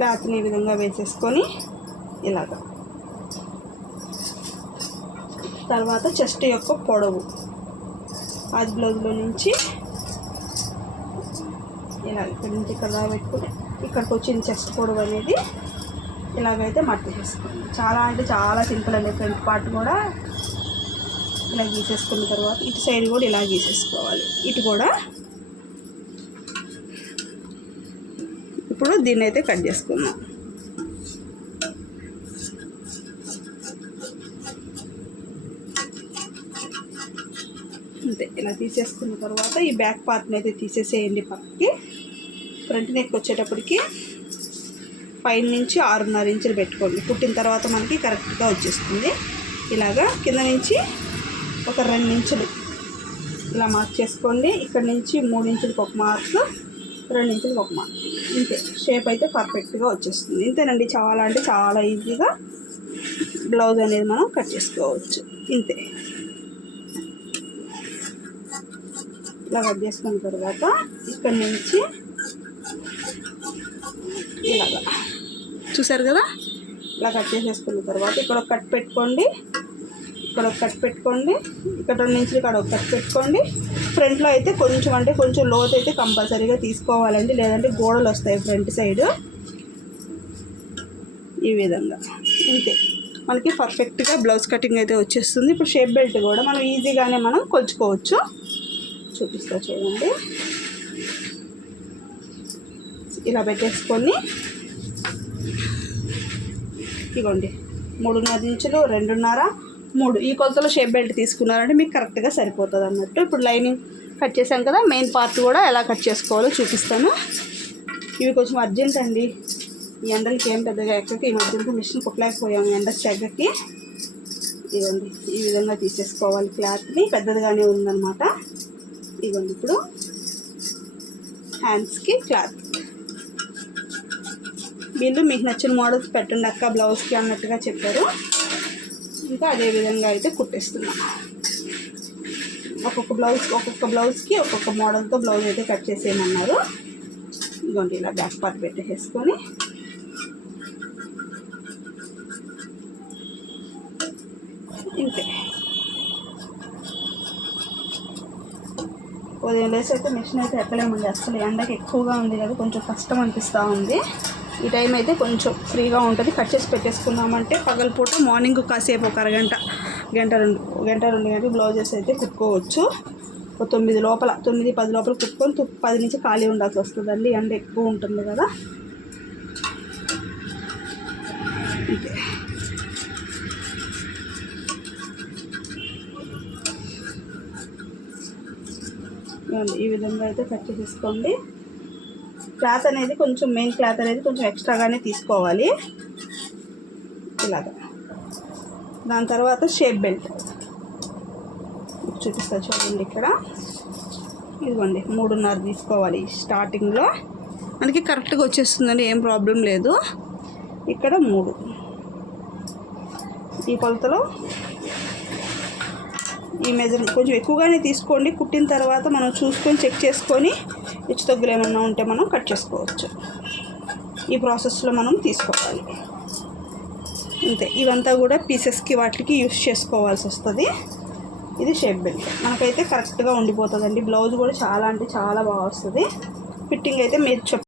క్లాత్ని ఈ విధంగా వేసేసుకొని ఇలాగ. తర్వాత చెస్ట్ యొక్క పొడవు. అది బ్లౌజ్లో నుంచి ఇలా ఇక్కడ నుంచి ఇక్కడ దాకా పెట్టుకుని ఇక్కడికి వచ్చిన చెస్ట్ పొడవు అనేది ఇలాగైతే మట్టి చేసుకోండి చాలా అంటే చాలా సింపుల్ అండి. ఫ్రంట్ పార్ట్ కూడా ఇలా గీసేసుకున్న తర్వాత ఇటు సైడ్ కూడా ఇలా గీసేసుకోవాలి. ఇటు కూడా ఇప్పుడు దీన్ని అయితే కట్ చేసుకుందాం. అంతే ఇలా తీసేసుకున్న తర్వాత ఈ బ్యాక్ పార్ట్ని అయితే తీసేసేయండి పక్కకి. ఫ్రంట్ నెక్ వచ్చేటప్పటికి పైన నుంచి ఆరున్నర ఇంచులు పెట్టుకోండి. పుట్టిన తర్వాత మనకి కరెక్ట్గా వచ్చేస్తుంది. ఇలాగా కింద నుంచి ఒక రెండు ఇంచులు ఇలా మార్క్ చేసుకోండి. ఇక్కడ నుంచి మూడు ఇంచులకు ఒక మార్క్ రెండు ఇంచులకు ఒక మార్క్. ఇంతే. షేప్ అయితే పర్ఫెక్ట్గా వచ్చేస్తుంది. ఇంతేనండి. చాలా అంటే చాలా ఈజీగా బ్లౌజ్ అనేది మనం కట్ చేసుకోవచ్చు. ఇంతే. ఇలా కట్ చేసుకున్న తర్వాత ఇక్కడ నుంచి ఇలాగా. చూసారు కదా? ఇలా కట్ చేసేసుకున్న తర్వాత ఇక్కడ కట్ పెట్టుకోండి. ఇక్కడ ఒక కట్ పెట్టుకోండి. ఇక్కడ రెండు నుంచి ఇక్కడ ఒక కట్ పెట్టుకోండి. ఫ్రంట్లో అయితే కొంచెం అంటే కొంచెం లోతు అయితే కంపల్సరీగా తీసుకోవాలండి. లేదంటే గోడలు వస్తాయి ఫ్రంట్ సైడ్. ఈ విధంగా. ఇంతే మనకి పర్ఫెక్ట్గా బ్లౌజ్ కటింగ్ అయితే వచ్చేస్తుంది. ఇప్పుడు షేప్ బెల్ట్ కూడా మనం ఈజీగానే మనం కొలుచుకోవచ్చు. చూపిస్తా చూడండి. ఇలా పెట్టేసుకొని ఇగోండి. మూడున్నర ఇంచులు రెండున్నర. మూడు. ఈ కొలతలో షేప్ బెల్ట్ తీసుకున్నారంటే మీకు కరెక్ట్గా సరిపోతుంది అన్నట్టు. ఇప్పుడు లైనింగ్ కట్ చేసాం కదా మెయిన్ పార్ట్ కూడా ఎలా కట్ చేసుకోవాలో చూపిస్తాను. ఇవి కొంచెం అర్జెంట్ అండి. ఈ ఎండలకి ఏం పెద్దగా ఎక్కకి ఈ మధ్యలో మిషన్ కుట్టలేకపోయాము ఎండ చెగ్గకి ఇదిగోండి ఈ విధంగా తీసేసుకోవాలి క్లాత్ని. పెద్దదిగానే ఉందన్నమాట. ఇదిగోండి ఇప్పుడు హ్యాండ్స్కి క్లాత్. వీళ్ళు మీకు నచ్చిన మోడల్స్ పెట్టండి అక్క బ్లౌజ్కి అన్నట్టుగా చెప్పారు. ఇంకా అదే విధంగా అయితే కుట్టేస్తున్నాం. ఒక్కొక్క బ్లౌజ్ ఒక్కొక్క బ్లౌజ్కి ఒక్కొక్క మోడల్తో బ్లౌజ్ అయితే కట్ చేసేయమన్నారు. ఇదిగోండి ఇలా బ్యాక్ పార్ట్ పెట్టేసుకొని ఇంతే. ఉదయం లేసి అయితే మిషన్ అయితే ఎక్కలేమండి అసలు ఎండకి ఎక్కువగా ఉంది కదా కొంచెం కష్టం అనిపిస్తూ ఉంది. ఈ టైం అయితే కొంచెం ఫ్రీగా ఉంటుంది. కట్ చేసి పెట్టేసుకున్నామంటే పగలపూట మార్నింగ్ కాసేపు ఒక అరగంట గంట రెండు గంట రెండు గంటలు బ్లౌజెస్ అయితే కుట్టుకోవచ్చు. ఒక తొమ్మిది లోపల తొమ్మిది పది లోపల కుట్టుకొని పది నుంచి ఖాళీ ఉండాల్సి వస్తుందండి. ఎండ ఎక్కువ ఉంటుంది కదా. అంతే. ఈ విధంగా అయితే కట్ చేసేసుకోండి. క్లాత్ అనేది కొంచెం మెయిన్ క్లాత్ అనేది కొంచెం ఎక్స్ట్రాగానే తీసుకోవాలి. ఇలాగా. దాని తర్వాత షేప్ బెల్ట్. చూపిస్తా చూడండి ఇక్కడ. ఇదిగోండి మూడున్నర తీసుకోవాలి స్టార్టింగ్లో. మనకి కరెక్ట్గా వచ్చేస్తుందండి ఏం ప్రాబ్లం లేదు. ఇక్కడ మూడు. ఈ కొలతలో ఈ మెజర్మెంట్ కొంచెం ఎక్కువగానే తీసుకోండి. కుట్టిన తర్వాత మనం చూసుకొని చెక్ చేసుకొని హెచ్చు తగ్గులు ఏమన్నా ఉంటే మనం కట్ చేసుకోవచ్చు. ఈ ప్రాసెస్లో మనం తీసుకోవాలి. అంతే. ఇవంతా కూడా పీసెస్కి వాటికి యూస్ చేసుకోవాల్సి వస్తుంది. ఇది షేప్ బెల్ట్. మనకైతే కరెక్ట్గా ఉండిపోతుందండి. బ్లౌజ్ కూడా చాలా అంటే చాలా బాగా వస్తుంది. ఫిట్టింగ్ అయితే మీరు చెప్